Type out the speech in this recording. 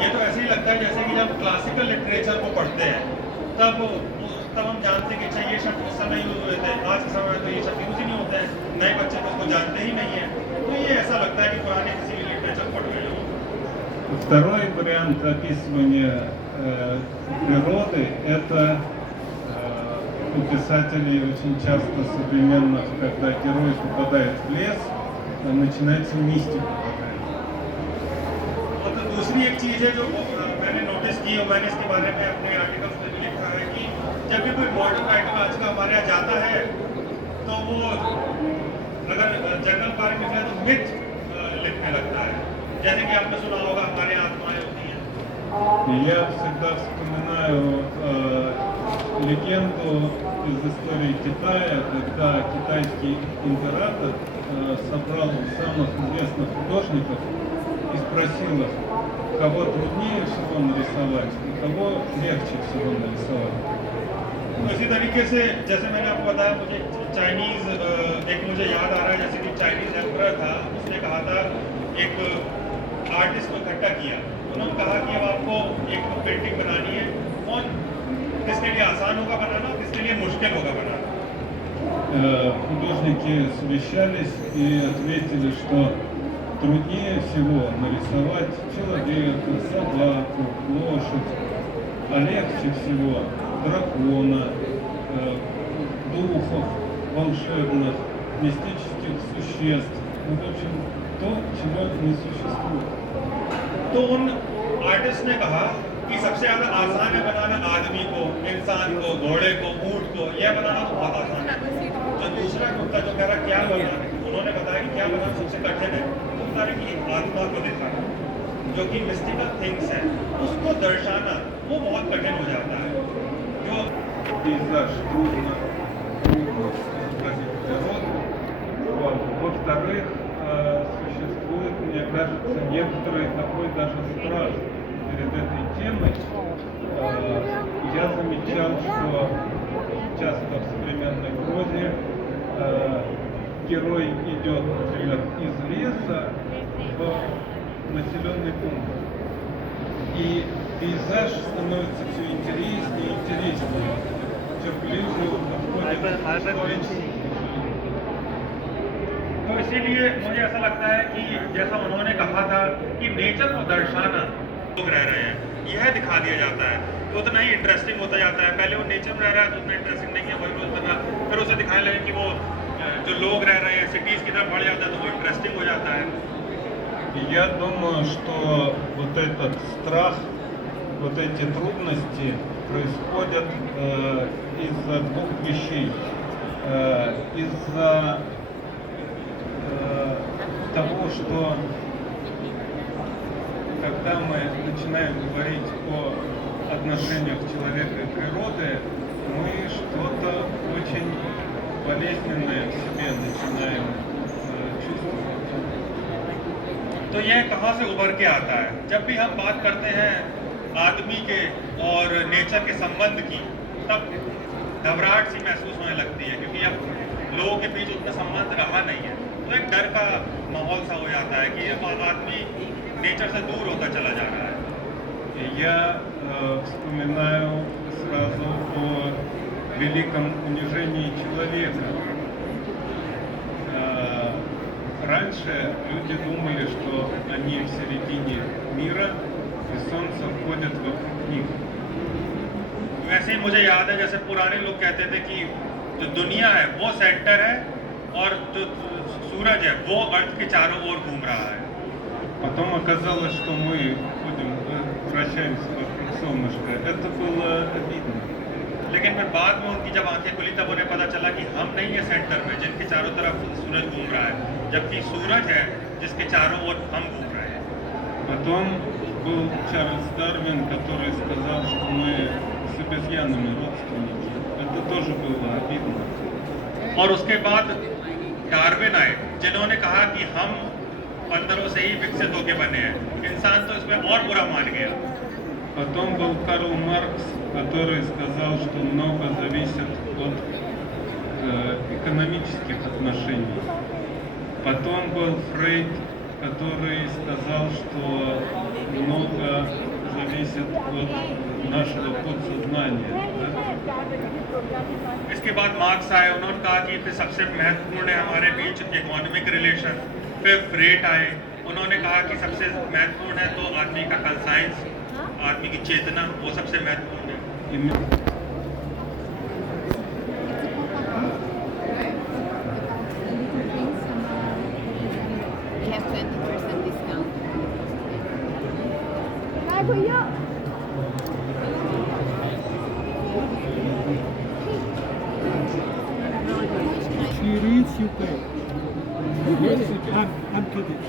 ये तो ऐसे ही लगता है जैसे कि जब क्लासिकल लिटरेचर को पढ़ते हैं तब तब हम जानते हैं कि अच्छा ये शब्द उस समय यूज हुए थे, आज के समय में तो ये शब्द यूज ही नहीं होते हैं, नए बच्चे तो उसको जानते ही नहीं है। तो ये ऐसा लगता है कि पुराने किसी भी लिटरेचर पढ़ रहे हो। Второй вариант описывания природы – это у писателей очень часто современных, когда герой попадает в лес, начинается мистика. और तो दूसरी एक चीज़ है जो मैंने नोटिस की और मैंने इसके बारे में अपने आर्टिकल्स में भी लिखा है कि जब भी कोई मॉडर्न राइटर आज का हमारे यहाँ जाता है तो वो अगर जंगल पार्क निकले तो मिथ लिखने लगता है, जैसे कि आपने सुना होगा हमारे यहाँ आत्माएं होती हैं। И я всегда вспоминаю легенду из истории Китая, когда китайский император собрал самых известных художников и спросил их, кого труднее всего нарисовать и кого легче всего нарисовать. इसी तरीके से जैसे मैंने आपको बताया, मुझे चाइनीज़ एक मुझे याद आ रहा है, जैसे कि चाइनीज़ एम्परर था, उसने कहा था एक आर्टिस्ट को इकट्ठा किया, उन्होंने कहा कि अब आपको एक पेंटिंग बनानी है, कौन किसके लिए आसान होगा बनाना और किसके लिए मुश्किल होगा बनाना। Художники совещались и ответили, что труднее всего нарисовать человека, собаку, лошадь, а легче всего дракона, духов волшебных, мистических существ, ну, в общем, то, чего не существует. तो उन आर्टिस्ट ने कहा कि सबसे ज़्यादा आसान है बनाना आदमी को, इंसान को, घोड़े को, ऊँट को, यह बनाना तो बहुत आसान है। जो दूसरा गुप्ता जो कह रहा क्या बनाना, उन्होंने बताया कि क्या बनाना सबसे कठिन है, वो बता रहे कि आत्मा को दिखाना, जो कि मिस्टिकल थिंग्स है, उसको दर्शाना वो बहुत कठिन हो जाता है। जो Пейзаж трудно изобразить природу. Вот. Во-вторых, существует, мне кажется, некоторый такой даже страх перед этой темой. Я замечал, что часто в современной прозе герой идет, например, из леса в населенный пункт. И пейзаж становится все интереснее и интереснее. Все ближе он подходит к तो इसीलिए मुझे ऐसा लगता है कि जैसा उन्होंने कहा था कि नेचर को दर्शाना लोग रह रहे हैं, यह दिखा दिया जाता है तो उतना ही इंटरेस्टिंग होता जाता है। पहले वो नेचर में रह रहा है तो उतना इंटरेस्टिंग नहीं है, वही रोज बना, फिर उसे दिखाने लगे कि वो जो लोग रह रहे हैं सिटीज़ की तरफ बढ़ जाता है तो वो इंटरेस्टिंग हो जाता है। Я думаю, что вот этот страх, вот эти трудности происходят из-за двух вещей. Из-за того, что когда мы начинаем говорить о отношениях человека и природы, мы что-то очень болезненное в себе начинаем чувствовать. तो यह कहाँ से उभर के आता है? जब भी हम बात करते हैं आदमी के और नेचर के संबंध की, तब घबराहट सी महसूस होने लगती है, क्योंकि अब लोगों के बीच उतना संबंध रहा नहीं है, तो एक डर का माहौल सा हो जाता है कि अब आदमी नेचर से दूर होता चला जा रहा है। Я вспоминаю сразу о великом унижении человека. Раньше люди думали, что они в середине мира, и солнце ходит вокруг них. वैसे ही मुझे याद है जैसे पुराने लोग कहते थे कि जो दुनिया है वो सेंटर है और जो सूरज है वो अर्थ के चारों ओर घूम रहा है। Потом оказалось, что мы ходим, вращаемся вокруг солнышка. Это было обидно. लेकिन फिर बाद में उनकी जब आंखें खुली तब उन्हें पता चला कि हम नहीं है सेंटर में जिनके चारों तरफ सूरज घूम रहा है, जबकि सूरज है जिसके चारों ओर हम घूम रहे हैं। Потом был Чарльз Дарвин, который сказал, что мы с обезьянами родственники. Это тоже было обидно. और उसके बाद डार्विन आए जिन्होंने कहा कि हम बंदरों से ही विकसित होके बने हैं, इंसान तो इसमें और बुरा मान गया। Потом был Карл Маркс, который сказал, что много зависит от экономических отношений. Потом был Фрейд, который сказал, что много зависит от нашего подсознания. Да? इसके बाद मार्क्स आए, उन्होंने कहा कि फिर सबसे महत्वपूर्ण है हमारे बीच इकोनॉमिक रिलेशन। फिर फ्रेट आए, उन्होंने कहा कि सबसे महत्वपूर्ण है तो आदमी का कंसाइंस, आदमी की चेतना, वो सबसे महत्वपूर्ण है। И мы- We have 20% discount. She reads, you pay. I'm kidding.